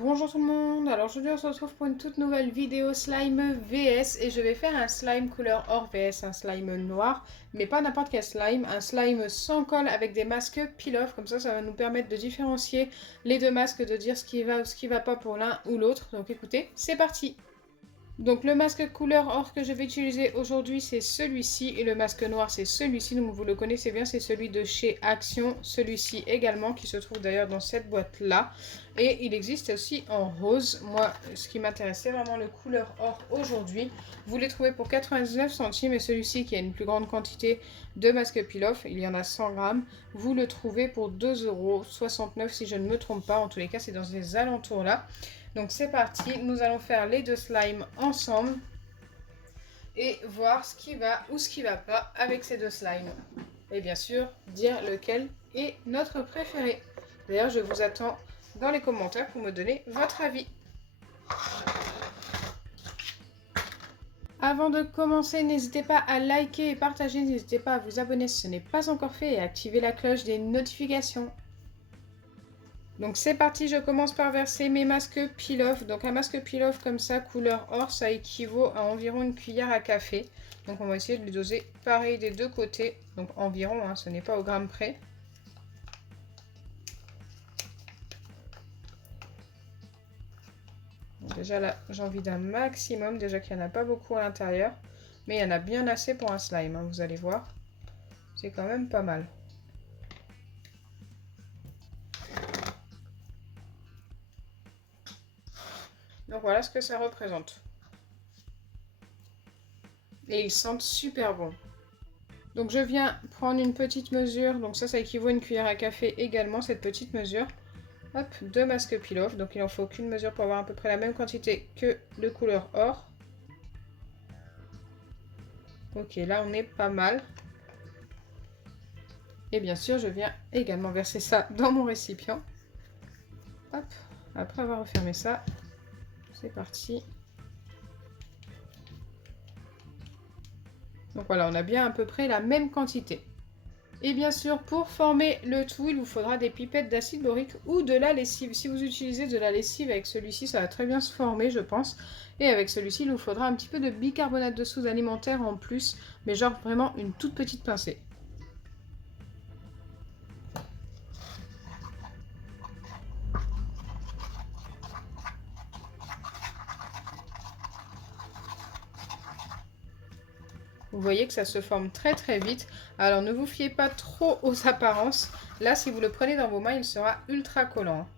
Bonjour tout le monde, alors aujourd'hui on se retrouve pour une toute nouvelle vidéo slime VS et je vais faire un slime couleur or VS, un slime noir, mais pas n'importe quel slime, un slime sans colle avec des masques peel-off, comme ça va nous permettre de différencier les deux masques, de dire ce qui va ou ce qui va pas pour l'un ou l'autre, donc écoutez, c'est parti! Donc le masque couleur or que je vais utiliser aujourd'hui c'est celui-ci et le masque noir c'est celui-ci, donc vous le connaissez bien, c'est celui de chez Action, celui-ci également qui se trouve d'ailleurs dans cette boîte là et il existe aussi en rose. Moi ce qui m'intéresse c'est vraiment le couleur or aujourd'hui. Vous les trouvez pour 99 centimes et celui-ci qui a une plus grande quantité de masque peel-off, il y en a 100 grammes, vous le trouvez pour 2,69 € si je ne me trompe pas, en tous les cas c'est dans ces alentours là. Donc c'est parti, nous allons faire les deux slimes ensemble et voir ce qui va ou ce qui va pas avec ces deux slimes. Et bien sûr, dire lequel est notre préféré. D'ailleurs, je vous attends dans les commentaires pour me donner votre avis. Avant de commencer, n'hésitez pas à liker et partager, n'hésitez pas à vous abonner si ce n'est pas encore fait et à activer la cloche des notifications. Donc c'est parti, je commence par verser mes masques peel-off. Donc un masque peel-off comme ça, couleur or, ça équivaut à environ une cuillère à café. Donc on va essayer de le doser pareil des deux côtés. Donc environ, hein, ce n'est pas au gramme près. Donc déjà là, j'ai envie d'un maximum, déjà qu'il n'y en a pas beaucoup à l'intérieur. Mais il y en a bien assez pour un slime, hein, vous allez voir. C'est quand même pas mal. Donc voilà ce que ça représente. Et ils sentent super bon. Donc je viens prendre une petite mesure, donc ça équivaut à une cuillère à café également, cette petite mesure. Hop, deux masques peel-off, donc il en faut qu'une mesure pour avoir à peu près la même quantité que de couleur or. Ok, là on est pas mal. Et bien sûr, je viens également verser ça dans mon récipient. Hop, après avoir refermé ça, c'est parti. Donc voilà, on a bien à peu près la même quantité. Et bien sûr, pour former le tout, il vous faudra des pipettes d'acide borique ou de la lessive. Si vous utilisez de la lessive avec celui-ci, ça va très bien se former, je pense. Et avec celui-ci, il vous faudra un petit peu de bicarbonate de soude alimentaire en plus, mais genre vraiment une toute petite pincée. Vous voyez que ça se forme très très vite. Alors ne vous fiez pas trop aux apparences. Là, si vous le prenez dans vos mains, il sera ultra collant.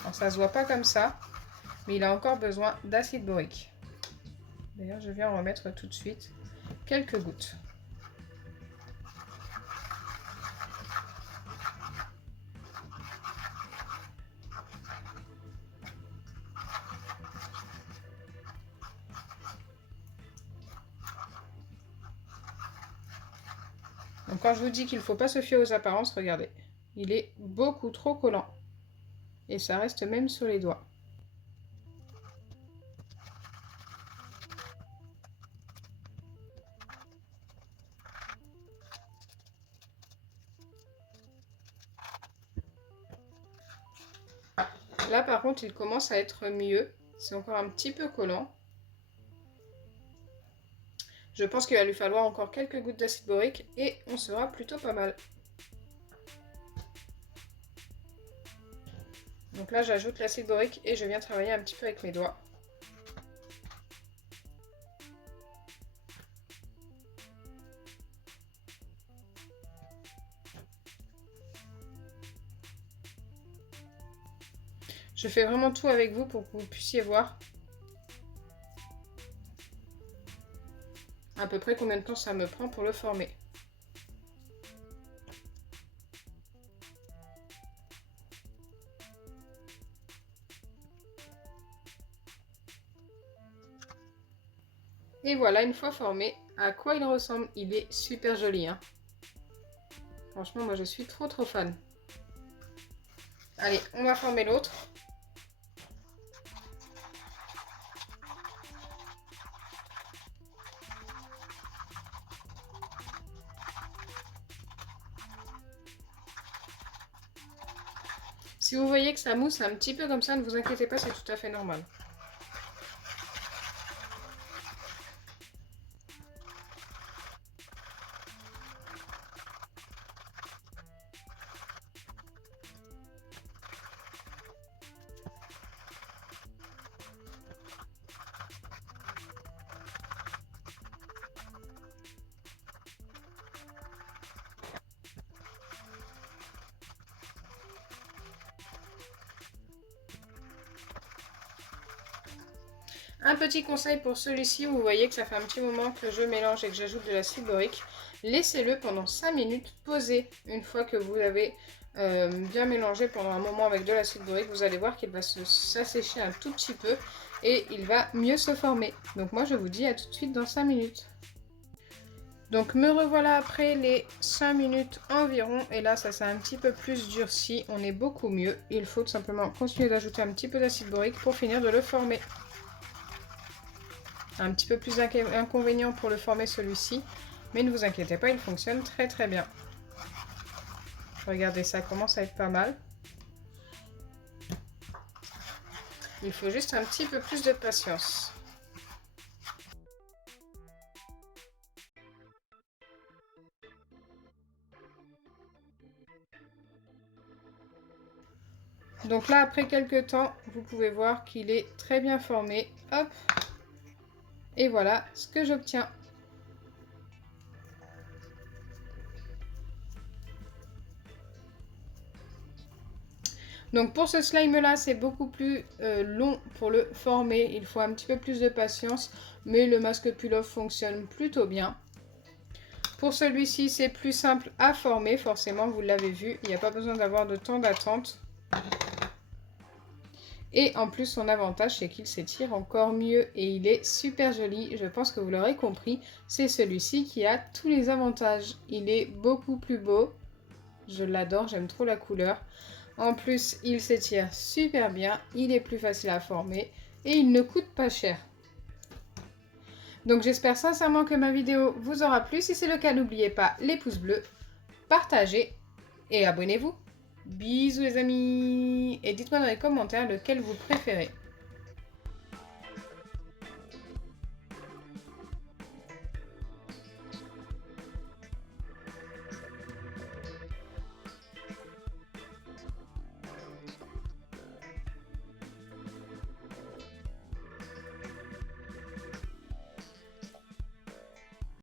Alors ça se voit pas comme ça, mais il a encore besoin d'acide borique. D'ailleurs, je viens en remettre tout de suite quelques gouttes. Donc quand je vous dis qu'il ne faut pas se fier aux apparences, regardez, il est beaucoup trop collant. Et ça reste même sur les doigts. Là par contre, il commence à être mieux. C'est encore un petit peu collant. Je pense qu'il va lui falloir encore quelques gouttes d'acide borique et on sera plutôt pas mal. Donc là, j'ajoute l'acide borique et je viens travailler un petit peu avec mes doigts. Je fais vraiment tout avec vous pour que vous puissiez voir à peu près combien de temps ça me prend pour le former. Et voilà, une fois formé, à quoi il ressemble. Il est super joli, hein. Franchement, moi je suis trop fan. Allez, on va former l'autre. Si vous voyez que ça mousse un petit peu comme ça, ne vous inquiétez pas, c'est tout à fait normal. Un petit conseil pour celui-ci, vous voyez que ça fait un petit moment que je mélange et que j'ajoute de l'acide borique. Laissez-le pendant 5 minutes poser. Une fois que vous avez bien mélangé pendant un moment avec de l'acide borique, vous allez voir qu'il va s'assécher un tout petit peu et il va mieux se former. Donc moi je vous dis à tout de suite dans 5 minutes. Donc me revoilà après les 5 minutes environ et là ça s'est un petit peu plus durci, on est beaucoup mieux. Il faut tout simplement continuer d'ajouter un petit peu d'acide borique pour finir de le former. Un petit peu plus d'inconvénient pour le former celui-ci, mais ne vous inquiétez pas, il fonctionne très très bien. Regardez, ça commence à être pas mal. Il faut juste un petit peu plus de patience. Donc là, après quelques temps, vous pouvez voir qu'il est très bien formé. Hop! Et voilà ce que j'obtiens. Donc pour ce slime là, c'est beaucoup plus long pour le former. Il faut un petit peu plus de patience, mais le masque pull-off fonctionne plutôt bien. Pour celui-ci, c'est plus simple à former, forcément, vous l'avez vu. Il n'y a pas besoin d'avoir de temps d'attente. Et en plus, son avantage, c'est qu'il s'étire encore mieux et il est super joli. Je pense que vous l'aurez compris, c'est celui-ci qui a tous les avantages. Il est beaucoup plus beau. Je l'adore, j'aime trop la couleur. En plus, il s'étire super bien, il est plus facile à former et il ne coûte pas cher. Donc j'espère sincèrement que ma vidéo vous aura plu. Si c'est le cas, n'oubliez pas les pouces bleus, partagez et abonnez-vous. Bisous les amis! Et dites-moi dans les commentaires lequel vous préférez.